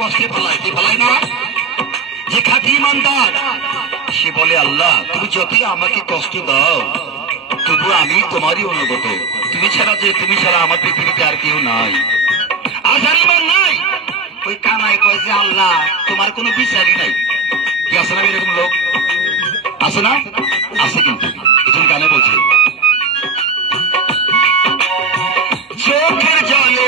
কষ্টে ফেলায়, কি ফেলায় না? যে খাঁটি ইমানদার সে বলে, আল্লাহ তুমি যতই আমাকে কষ্ট দাও তবু আমি তোমারই অনুগত, তুমি ছাড়া আমার পৃথিবীতে আর কেউ নাই। আসার ইমান নাই ওই কানায় কয় যে আল্লাহ তোমার কোনো বিচারই নাই। কি আছে না এরকম লোক? আছে না? আছে, কিন্তু এখন গানে বলছে চোখের জলে